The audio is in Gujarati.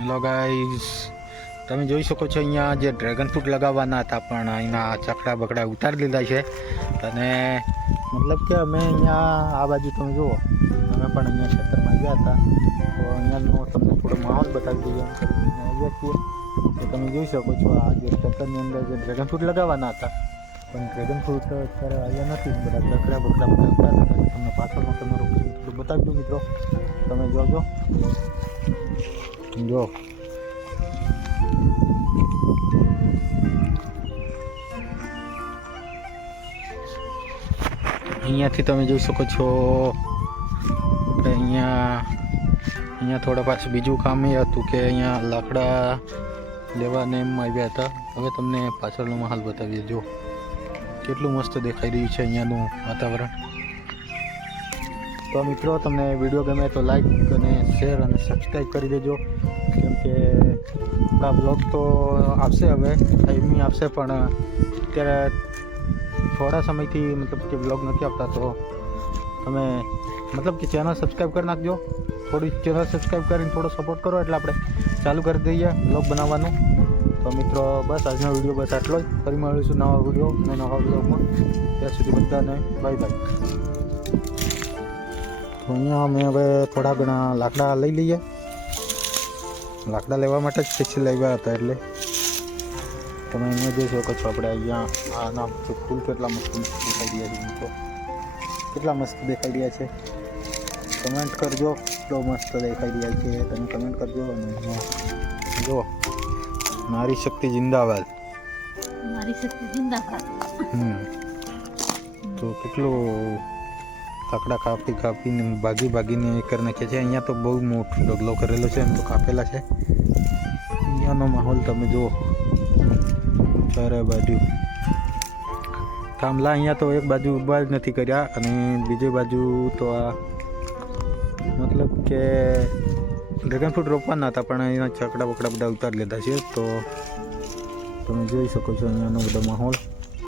હેલો ગાઈઝ તમે જોઈ શકો છો અહીંયા જે ડ્રેગન ફ્રૂટ લગાવવાના હતા, પણ અહીંના ચકડા બકડા ઉતારી લીધા છે. અને મતલબ કે અમે અહીંયા આ બાજુ તમે જુઓ, અમે પણ અહીંયા ક્ષેત્રમાં ગયા હતા. તો અહીંયાનો તમને થોડો માહોલ બતાવી દઈએ. આવ્યા છીએ. તો તમે જોઈ શકો છો આ જે ક્ષેત્રની અંદર જે ડ્રેગન ફ્રૂટ લગાવવાના હતા. પણ ડ્રેગન ફ્રૂટ અત્યારે આવ્યા નથી, બધા ચકડા બકડા બધા ઉતારી તમને પાછળમાં તમને થોડું બતાવી દઉં મિત્રો. તમે જોજો. જો. અહીંયાથી તમે જોઈ શકો છો. કે અહીંયા અહીંયા થોડા પાછું બીજું કામ એ હતું કે અહીંયા લાકડા લેવાને એમ આવ્યા હતા. હવે તમને પાછળનો માહોલ બતાવીએ. જો, કેટલું મસ્ત દેખાઈ રહ્યું છે અહીંયાનું વાતાવરણ. તો મિત્રો, તમને વીડિયો ગમે તો લાઈક અને શેર અને સબસ્ક્રાઈબ કરી દેજો. કેમ કે આ બ્લોગ તો આવશે હવે ટાઈમિંગ આવશે, પણ અત્યારે થોડા સમયથી મતલબ કે બ્લોગ નથી આવતા, તો તમે મતલબ કે ચેનલ સબસ્ક્રાઈબ કરી નાખજો. થોડી ચેનલ સબસ્ક્રાઈબ કરીને થોડો સપોર્ટ કરો, એટલે આપણે ચાલુ કરી દઈએ બ્લોગ બનાવવાનું. તો મિત્રો, બસ આજનો વીડિયો બસ આટલો જ. ફરી મળીશું નવા વીડિયો અને નવા બ્લોગમાં ત્યાં સુધી બધાને બાય બાય તો અહીંયા અમે હવે થોડા ઘણા લાકડા લઈ લઈએ. લાકડા લેવા માટે જ સ્પેશિયલ લાવ્યા હતા એટલે. તમે અહીંયા જોઈ શકો છો આપણે અહીંયા આના ફૂલ કેટલા મસ્ત દેખાઈ રહ્યા છે મિત્રો. કેટલા મસ્ત દેખાઈ રહ્યા છે. કમેન્ટ કરજો કેટલો મસ્ત દેખાઈ રહ્યા છે. તમે કમેન્ટ કરજો અને જો નારી શક્તિ જિંદાબાદ. મારી શક્તિ જિંદાબાદ. હમ. તો કેટલું લાકડા કાપી કાપીને ભાગી ભાગીને કરી નાખે છે, અહીંયા તો બહુ મોટો ડગલો કરેલો છે, એમ તો કાપેલા છે. અહીંયાનો માહોલ તમે જુઓ. ચારે બાજુ. થાંભલા અહીંયા તો એક બાજુ ઊભા જ નથી કર્યા અને બીજી બાજુ તો આ મતલબ કે ડ્રેગન ફ્રૂટ રોપવાના હતા, પણ અહીંયા છકડા બકડા બધા ઉતારી લીધા છે, તો તમે જોઈ શકો છો અહીંયાનો બધો માહોલ.